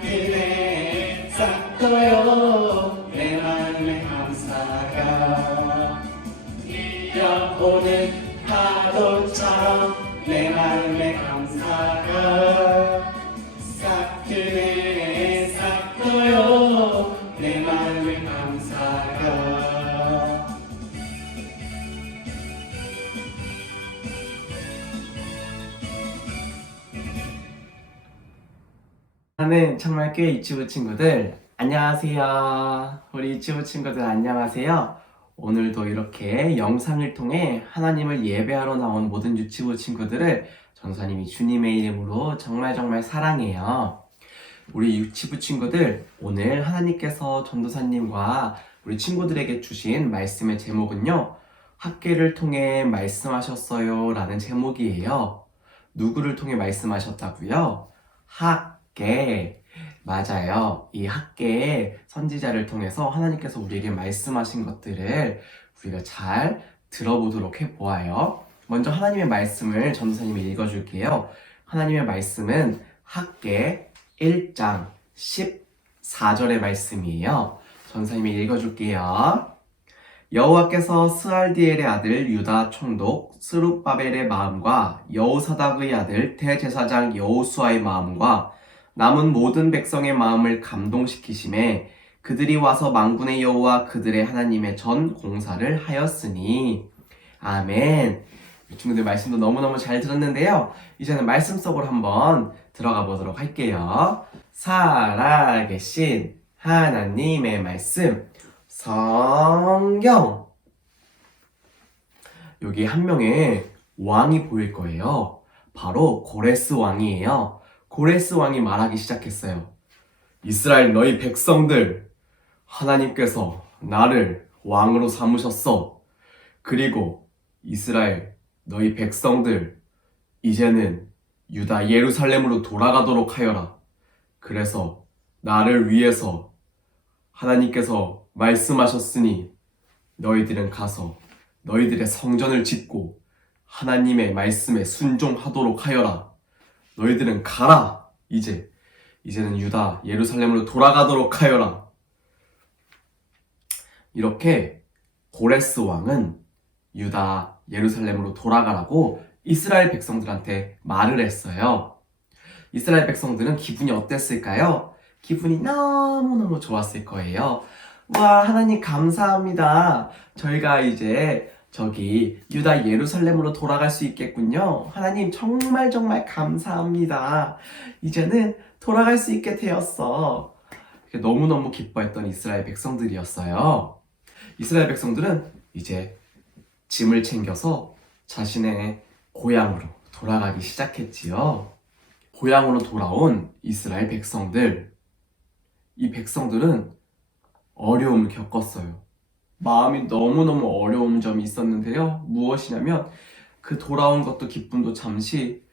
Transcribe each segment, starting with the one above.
그대 쌓여요 내 마음의 감사가 밀려오는 파도처럼 내 마음의 감사가 그대 쌓여요 내 마음의 감사가 하는 정말 꽤 유치부 친구들 안녕하세요. 우리 유치부 친구들 안녕하세요. 오늘도 이렇게 영상을 통해 하나님을 예배하러 나온 모든 유치부 친구들을 전사님이 주님의 이름으로 정말 사랑해요. 우리 유치부 친구들, 오늘 하나님께서 전도사님과 우리 친구들에게 주신 말씀의 제목은요, 학계를 통해 말씀하셨어요 라는 제목이에요. 누구를 통해 말씀하셨다고요? 학계. 맞아요. 이 학계의 선지자를 통해서 하나님께서 우리에게 말씀하신 것들을 우리가 잘 들어보도록 해보아요. 먼저 하나님의 말씀을 전도사님이 읽어줄게요. 하나님의 말씀은 학계 1장 14절의 말씀이에요. 전도사님이 읽어줄게요. 여호와께서 스알디엘의 아들 유다 총독 스룹바벨의 마음과 여호사닥의 아들 대제사장 여호수아의 마음과 남은 모든 백성의 마음을 감동시키심에 그들이 와서 만군의 여호와 그들의 하나님의 전 공사를 하였으니. 아멘. 친구들 말씀도 너무너무 잘 들었는데요. 이제는 말씀 속으로 한번 들어가 보도록 할게요. 살아계신 하나님의 말씀 성경. 여기 한 명의 왕이 보일 거예요. 바로 고레스 왕이에요. 고레스 왕이 말하기 시작했어요. 이스라엘 너희 백성들, 하나님께서 나를 왕으로 삼으셨어. 그리고 이스라엘 너희 백성들, 이제는 유다 예루살렘으로 돌아가도록 하여라. 그래서 나를 위해서 하나님께서 말씀하셨으니 너희들은 가서 너희들의 성전을 짓고 하나님의 말씀에 순종하도록 하여라. 너희들은 가라. 이제는 유다 예루살렘으로 돌아가도록 하여라. 이렇게 고레스 왕은 유다 예루살렘으로 돌아가라고 이스라엘 백성들한테 말을 했어요. 이스라엘 백성들은 기분이 어땠을까요? 기분이 너무너무 좋았을 거예요. 와, 하나님 감사합니다. 저희가 이제 저기 유다 예루살렘으로 돌아갈 수 있겠군요. 하나님 정말 감사합니다. 이제는 돌아갈 수 있게 되었어. 너무너무 기뻐했던 이스라엘 백성들이었어요. 이스라엘 백성들은 이제 짐을 챙겨서 자신의 고향으로 돌아가기 시작했지요. 고향으로 돌아온 이스라엘 백성들, 이 백성들은 어려움을 겪었어요. 마음이 너무너무 어려운 점이 있었는데요. 무엇이냐면 그 돌아온 것도 기쁨도 잠시,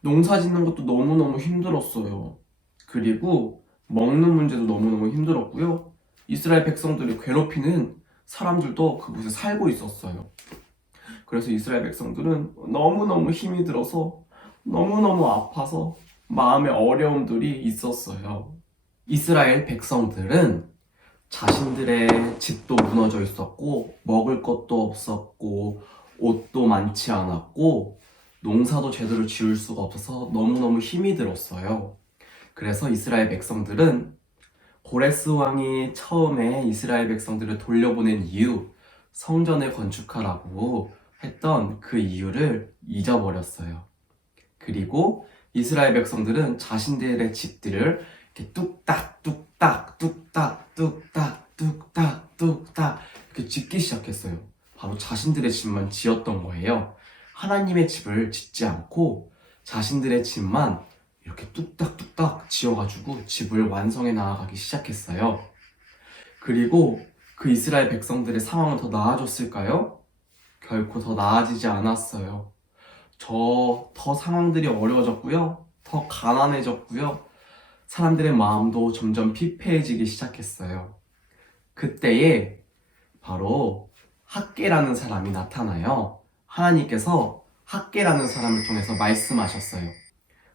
농사 짓는 것도 너무너무 힘들었어요. 그리고 먹는 문제도 너무너무 힘들었고요. 이스라엘 백성들을 괴롭히는 사람들도 그곳에 살고 있었어요. 그래서 이스라엘 백성들은 너무너무 힘이 들어서 너무너무 아파서 마음의 어려움들이 있었어요. 이스라엘 백성들은 자신들의 집도 무너져 있었고 먹을 것도 없었고 옷도 많지 않았고 농사도 제대로 지을 수가 없어서 너무너무 힘이 들었어요. 그래서 이스라엘 백성들은 고레스 왕이 처음에 이스라엘 백성들을 돌려보낸 이유, 성전을 건축하라고 했던 그 이유를 잊어버렸어요. 그리고 이스라엘 백성들은 자신들의 집들을 이렇게 뚝딱 이렇게 짓기 시작했어요. 바로 자신들의 집만 지었던 거예요. 하나님의 집을 짓지 않고 자신들의 집만 이렇게 뚝딱 지어가지고 집을 완성해 나아가기 시작했어요. 그리고 그 이스라엘 백성들의 상황은 더 나아졌을까요? 결코 더 나아지지 않았어요. 더 상황들이 어려워졌고요. 더 가난해졌고요. 사람들의 마음도 점점 피폐해지기 시작했어요. 그때에 바로 학계라는 사람이 나타나요. 하나님께서 학계라는 사람을 통해서 말씀하셨어요.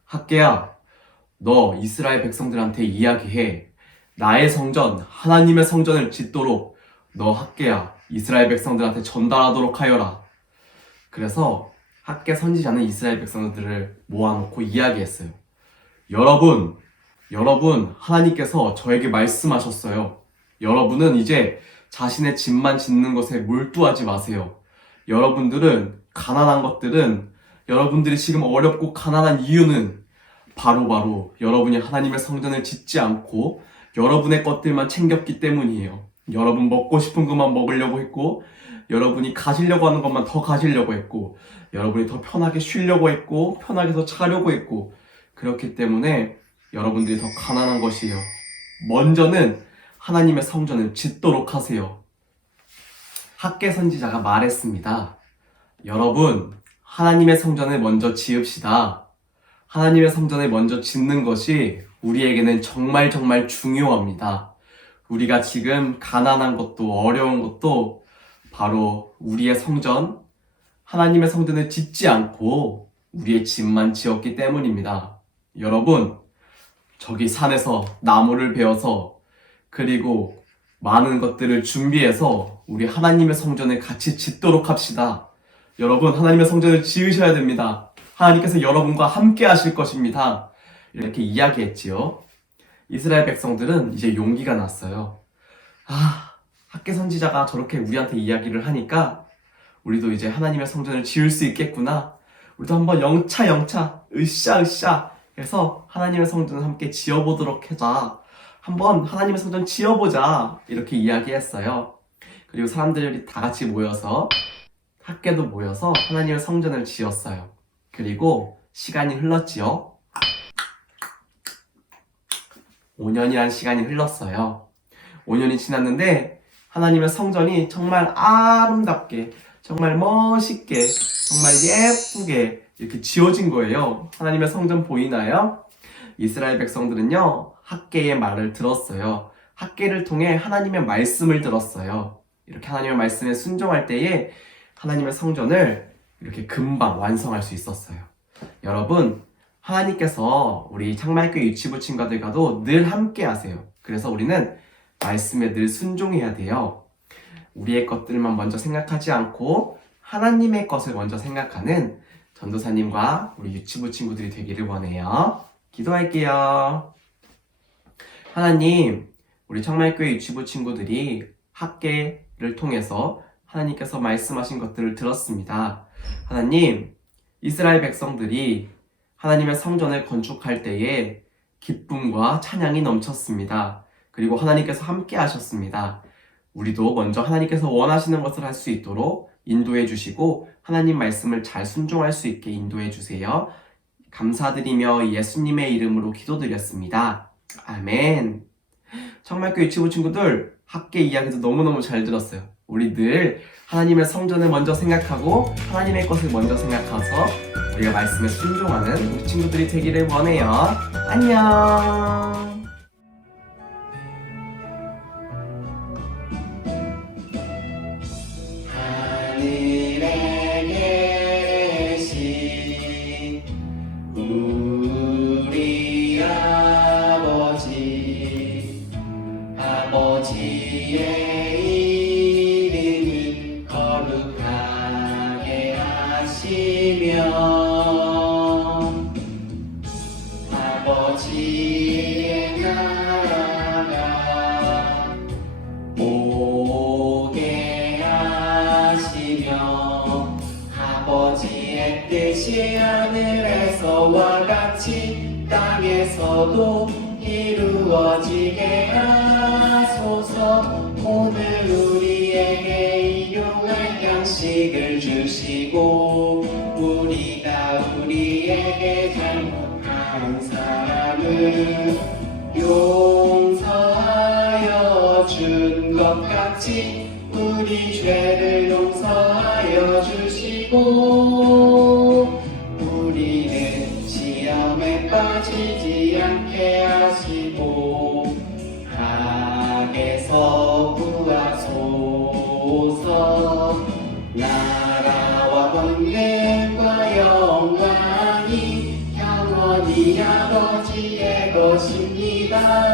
학계야, 너 이스라엘 백성들한테 이야기해. 나의 성전, 하나님의 성전을 짓도록 너 학개야 이스라엘 백성들한테 전달하도록 하여라. 그래서 학개 선지자는 이스라엘 백성들을 모아놓고 이야기했어요. 여러분, 하나님께서 저에게 말씀하셨어요. 여러분은 이제 자신의 집만 짓는 것에 몰두하지 마세요. 여러분들은 가난한 것들은, 여러분들이 지금 어렵고 가난한 이유는 바로 여러분이 하나님의 성전을 짓지 않고 여러분의 것들만 챙겼기 때문이에요. 여러분 먹고 싶은 것만 먹으려고 했고, 여러분이 가지려고 하는 것만 더 가지려고 했고, 여러분이 더 편하게 쉬려고 했고, 편하게 더 자려고 했고, 그렇기 때문에 여러분들이 더 가난한 것이에요. 먼저는 하나님의 성전을 짓도록 하세요. 학개 선지자가 말했습니다. 여러분, 하나님의 성전을 먼저 지읍시다. 하나님의 성전을 먼저 짓는 것이 우리에게는 정말 중요합니다. 우리가 지금 가난한 것도 어려운 것도 바로 우리의 성전, 하나님의 성전을 짓지 않고 우리의 집만 지었기 때문입니다. 여러분, 저기 산에서 나무를 베어서 그리고 많은 것들을 준비해서 우리 하나님의 성전을 같이 짓도록 합시다. 여러분, 하나님의 성전을 지으셔야 됩니다. 하나님께서 여러분과 함께 하실 것입니다. 이렇게 이야기했지요. 이스라엘 백성들은 이제 용기가 났어요. 학개 선지자가 저렇게 우리한테 이야기를 하니까 우리도 이제 하나님의 성전을 지을 수 있겠구나. 우리도 한번 영차 으쌰 해서 하나님의 성전을 함께 지어보도록 하자. 한번 하나님의 성전 지어보자. 이렇게 이야기했어요. 그리고 사람들이 다 같이 모여서, 학개도 모여서 하나님의 성전을 지었어요. 그리고 시간이 흘렀지요. 5년이란 시간이 흘렀어요. 5년이 지났는데 하나님의 성전이 정말 아름답게, 정말 멋있게, 정말 예쁘게 이렇게 지어진 거예요. 하나님의 성전 보이나요? 이스라엘 백성들은요, 학개의 말을 들었어요. 학개를 통해 하나님의 말씀을 들었어요. 이렇게 하나님의 말씀에 순종할 때에 하나님의 성전을 이렇게 금방 완성할 수 있었어요. 여러분, 하나님께서 우리 창말교회 유치부 친구들과도 늘 함께 하세요. 그래서 우리는 말씀에 늘 순종해야 돼요. 우리의 것들만 먼저 생각하지 않고 하나님의 것을 먼저 생각하는 전도사님과 우리 유치부 친구들이 되기를 원해요. 기도할게요. 하나님, 우리 창말교회 유치부 친구들이 학개를 통해서 하나님께서 말씀하신 것들을 들었습니다. 하나님, 이스라엘 백성들이 하나님의 성전을 건축할 때에 기쁨과 찬양이 넘쳤습니다. 그리고 하나님께서 함께 하셨습니다. 우리도 먼저 하나님께서 원하시는 것을 할 수 있도록 인도해 주시고 하나님 말씀을 잘 순종할 수 있게 인도해 주세요. 감사드리며 예수님의 이름으로 기도드렸습니다. 아멘. 창말교회 유치부 친구들, 학개 이야기도 너무너무 잘 들었어요. 우리 늘 하나님의 성전을 먼저 생각하고 하나님의 것을 먼저 생각해서 우리가 말씀에 순종하는 우리 친구들이 되기를 원해요. 안녕. 하늘에 계신 우리 아버지의 이름이 거룩하게 하시며 아버지의 나라가 오게 하시며 아버지의 뜻이 하늘에서와 같이 땅에서도 이루어지게 하소서. 오늘 우리에게 일용할 양식을 주시고 우리가 우리에게 잘못한 사람을 용서하여 준 것 같이 우리 죄를 용서하여 주시고 우리는 시험에 빠지지 않게 하시고 악에서 구하소서. 나라와 권능과 영광이 영원히 아버지의 나라